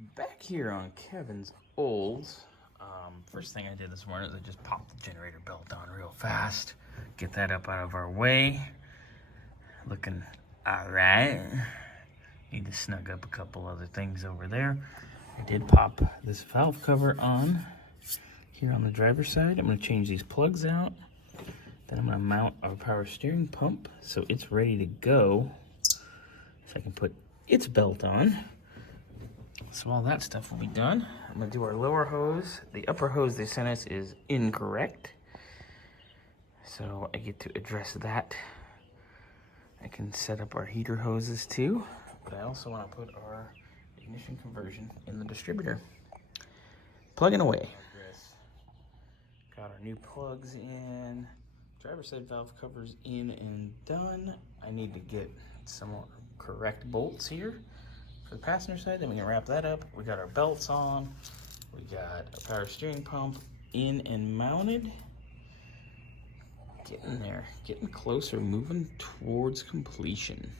Back here on Kevin's Olds, first thing I did this morning is I just popped the generator belt on real fast. Get that up out of our way. Looking alright. Need to snug up a couple other things over there. I did pop this valve cover on here on the driver's side. I'm going to change these plugs out. Then I'm going to mount our power steering pump so it's ready to go. So I can put its belt on. So all that stuff will be done. I'm going to do our lower hose. The upper hose they sent us is incorrect. So I get to address that. I can set up our heater hoses too. But I also want to put our ignition conversion in the distributor. Plugging away. Got our new plugs in. Driver's side valve covers in and done. I need to get some more correct bolts here for the passenger side. Then we can wrap that up. We got our belts on. We got a power steering pump in and mounted. Getting there, getting closer, moving towards completion.